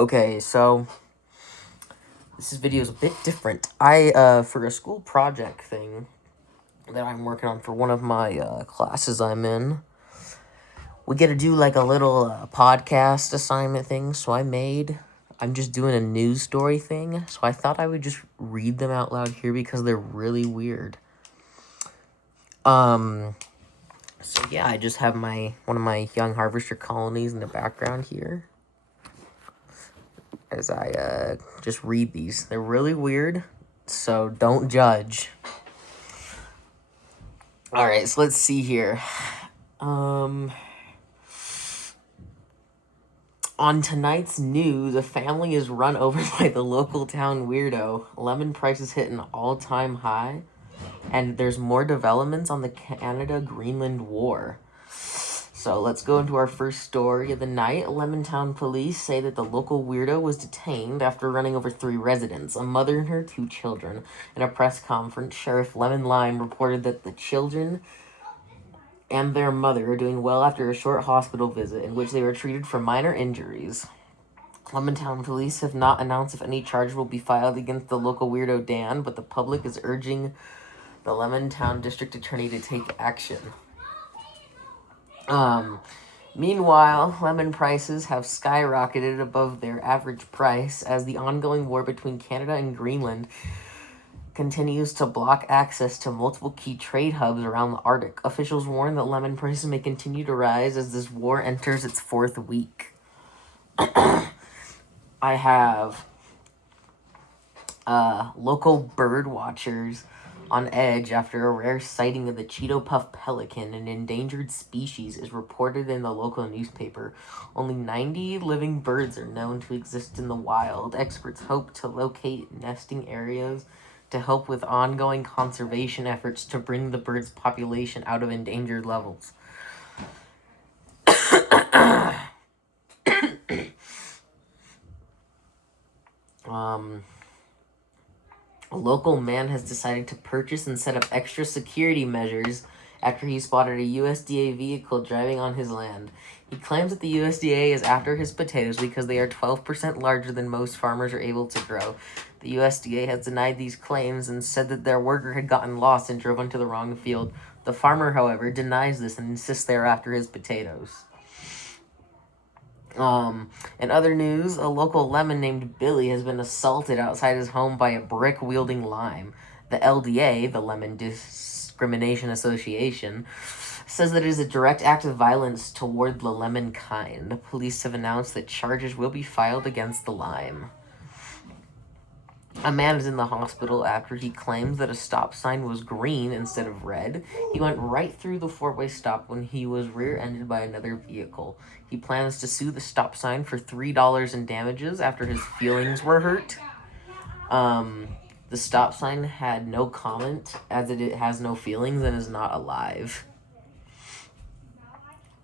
Okay, so this video is a bit different. For a school project thing that I'm working on for one of my classes I'm in, we get to do like a little podcast assignment thing. So I'm just doing a news story thing. So I thought I would just read them out loud here because they're really weird. So yeah, I just have one of my young harvester colonies in the background here as I just read these. They're really weird, so don't judge. Alright, so let's see here. On tonight's news, a family is run over by the local town weirdo. Lemon prices hit an all-time high, and there's more developments on the Canada-Greenland war. So let's go into our first story of the night. Lemontown police say that the local weirdo was detained after running over 3 residents, a mother and her 2 children. In a press conference, Sheriff Lemon Lime reported that the children and their mother are doing well after a short hospital visit in which they were treated for minor injuries. Lemontown police have not announced if any charge will be filed against the local weirdo Dan, but the public is urging the Lemontown District Attorney to take action. Meanwhile, lemon prices have skyrocketed above their average price as the ongoing war between Canada and Greenland continues to block access to multiple key trade hubs around the Arctic. Officials warn that lemon prices may continue to rise as this war enters its 4th week. I have local bird watchers on edge after a rare sighting of the Cheeto Puff pelican, an endangered species, is reported in the local newspaper. Only 90 living birds are known to exist in the wild. Experts hope to locate nesting areas to help with ongoing conservation efforts to bring the bird's population out of endangered levels. A local man has decided to purchase and set up extra security measures after he spotted a USDA vehicle driving on his land. He claims that the USDA is after his potatoes because they are 12% larger than most farmers are able to grow. The USDA has denied these claims and said that their worker had gotten lost and drove into the wrong field. The farmer, however, denies this and insists they are after his potatoes. In other news, a local lemon named Billy has been assaulted outside his home by a brick-wielding lime. The LDA, the Lemon Discrimination Association, says that it is a direct act of violence toward the lemon kind. Police have announced that charges will be filed against the lime. A man is in the hospital after he claims that a stop sign was green instead of red. He went right through the 4-way stop when he was rear-ended by another vehicle. He plans to sue the stop sign for $3 in damages after his feelings were hurt. The stop sign had no comment, as it has no feelings and is not alive.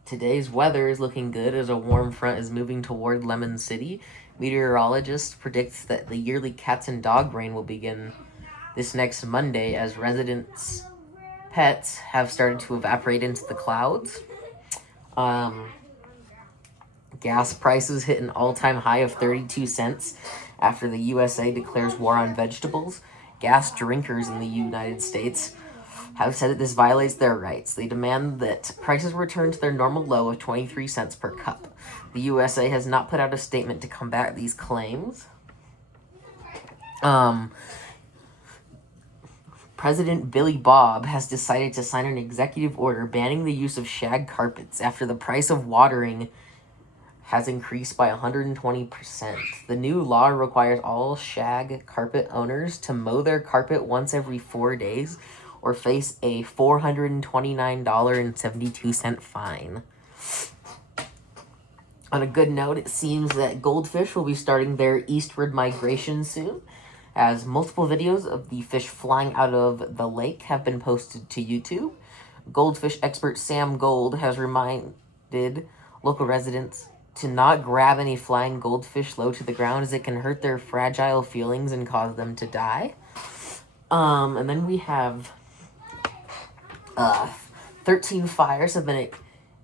Today's weather is looking good as a warm front is moving toward Lemon City. Meteorologists predict that the yearly cats and dog rain will begin this next Monday as residents' pets have started to evaporate into the clouds. Gas prices hit an all-time high of 32 cents after the USA declares war on vegetables. Gas drinkers in the United States have said that this violates their rights. They demand that prices return to their normal low of 23 cents per cup. The USA has not put out a statement to combat these claims. President Billy Bob has decided to sign an executive order banning the use of shag carpets after the price of watering has increased by 120%. The new law requires all shag carpet owners to mow their carpet once every 4 days or face a $429.72 fine. On a good note, it seems that goldfish will be starting their eastward migration soon, as multiple videos of the fish flying out of the lake have been posted to YouTube. Goldfish expert Sam Gold has reminded local residents to not grab any flying goldfish low to the ground as it can hurt their fragile feelings and cause them to die. And then we have 13 fires have been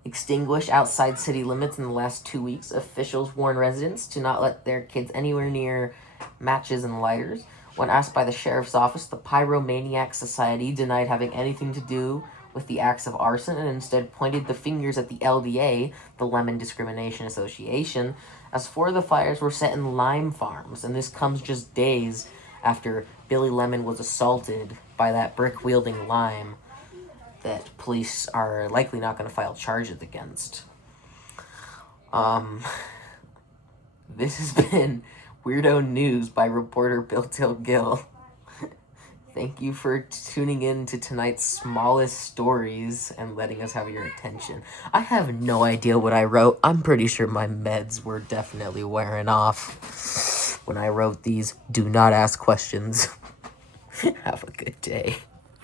extinguished outside city limits in the last 2 weeks. Officials warn residents to not let their kids anywhere near matches and lighters. When asked by the sheriff's office, the Pyromaniac Society denied having anything to do with the acts of arson and instead pointed the fingers at the LDA, the Lemon Discrimination Association, as 4 of the fires were set in lime farms, and this comes just days after Billy Lemon was assaulted by that brick-wielding lime that police are likely not going to file charges against. This has been Weirdo News by reporter Bill Till Gill. Thank you for tuning in to tonight's smallest stories and letting us have your attention. I have no idea what I wrote. I'm pretty sure my meds were definitely wearing off when I wrote these. Do not ask questions. Have a good day.